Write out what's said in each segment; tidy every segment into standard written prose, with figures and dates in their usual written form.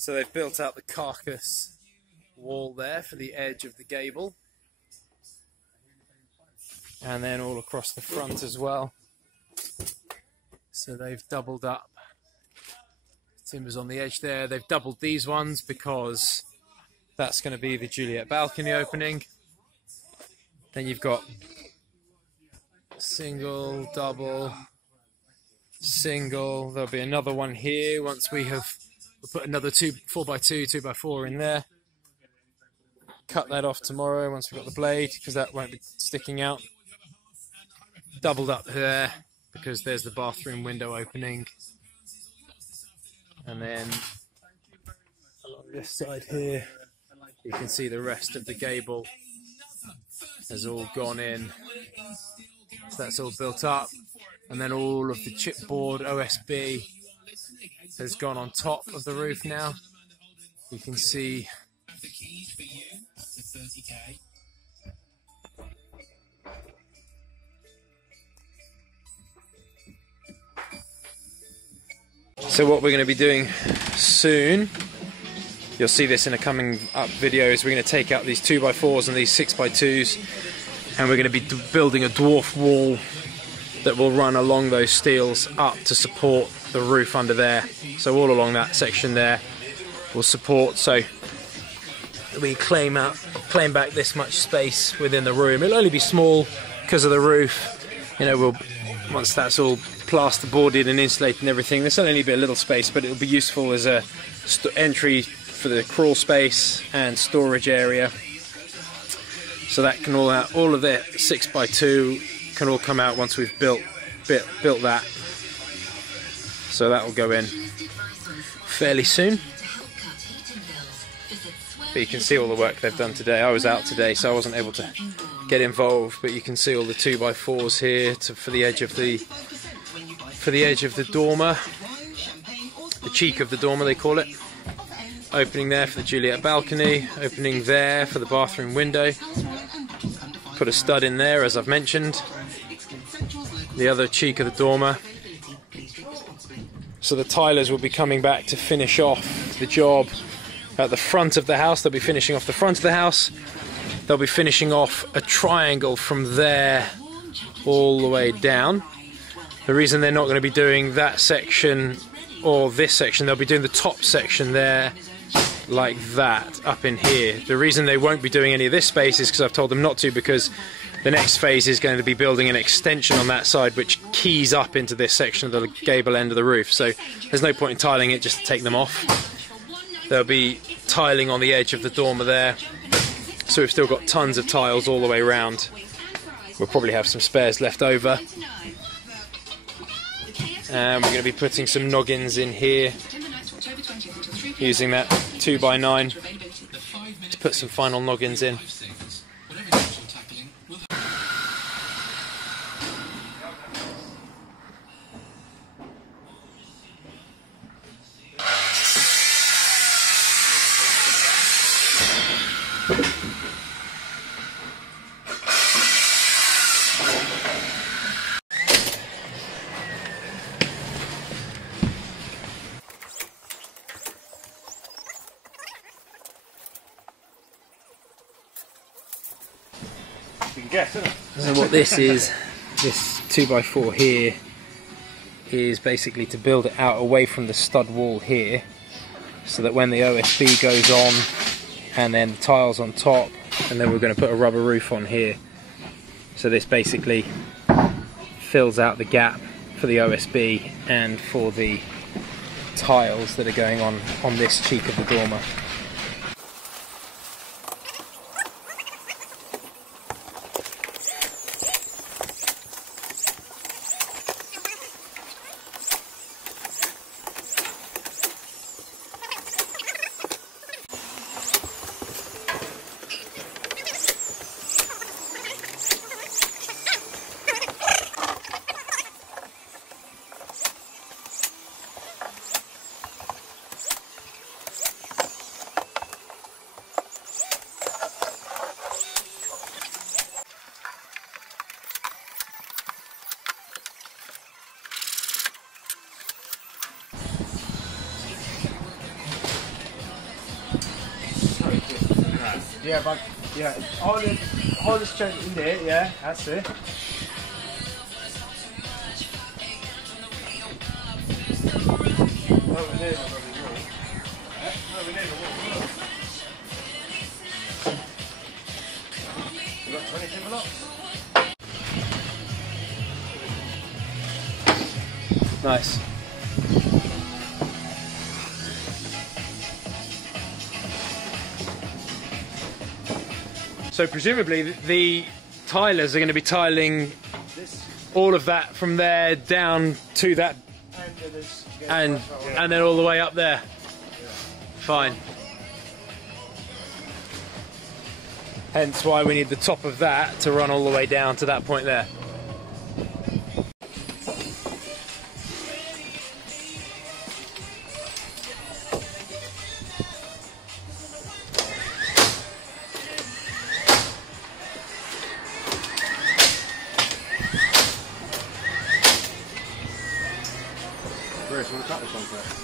So they've built out the carcass wall there for the edge of the gable, and then all across the front as well. So they've doubled up timbers on the edge there. They've doubled these ones because that's going to be the Juliet balcony opening. Then you've got single, double, single. There'll be another one here once we'll put another 4x2, 2x4 in there. Cut that off tomorrow once we've got the blade, because that won't be sticking out. Doubled up there because there's the bathroom window opening. And then along this side here, you can see the rest of the gable has all gone in. So that's all built up. And then all of the chipboard OSB has gone on top of the roof now. You can see so what we're going to be doing soon, you'll see this in a coming up video, is we're going to take out these 2x4s and these 6x2s, and we're going to be building a dwarf wall that will run along those steels up to support the roof under there. So all along that section there will support, so we claim back this much space within the room. It'll only be small because of the roof. You know, once that's all plasterboarded and insulated and everything, this will only be a little space, but it'll be useful as a entry for the crawl space and storage area. So that can all of the 6x2 can all come out once we've built that. So that will go in fairly soon. But you can see all the work they've done today. I was out today, so I wasn't able to get involved. But you can see all the 2x4s here for the edge of the dormer, the cheek of the dormer they call it. Opening there for the Juliet balcony, opening there for the bathroom window. Put a stud in there, as I've mentioned. The other cheek of the dormer. So the tilers will be coming back to finish off the job at the front of the house. They'll be finishing off the front of the house. They'll be finishing off a triangle from there all the way down. The reason they're not going to be doing that section or this section, they'll be doing the top section there like that up in here. The reason they won't be doing any of this space is because I've told them not to, because the next phase is going to be building an extension on that side which keys up into this section of the gable end of the roof. So there's no point in tiling it, just to take them off. There'll be tiling on the edge of the dormer there. So we've still got tons of tiles all the way around. We'll probably have some spares left over. And we're going to be putting some noggins in here, using that 2x9 to put some final noggins in. So what this is, this 2x4 here, is basically to build it out away from the stud wall here, so that when the OSB goes on and then the tiles on top, and then we're going to put a rubber roof on here. So this basically fills out the gap for the OSB and for the tiles that are going on this cheek of the dormer. Yeah, but yeah, hold it straight in there. Yeah, that's it. Over there, you got 20 envelopes? Nice. So presumably the tilers are going to be tiling all of that from there down to that, and then all the way up there. Fine. Hence why we need the top of that to run all the way down to that point there. Bruce, want to cut this one first?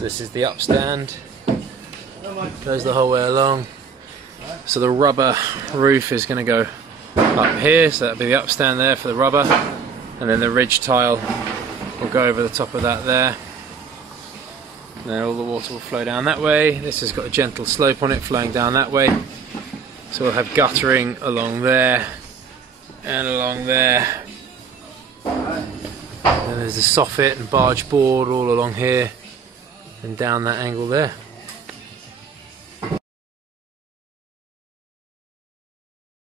So this is the upstand, goes the whole way along. So the rubber roof is going to go up here, so that'll be the upstand there for the rubber, and then the ridge tile will go over the top of that there. And then all the water will flow down that way. This has got a gentle slope on it flowing down that way. So we'll have guttering along there and along there. And there's a soffit and barge board all along here and down that angle there.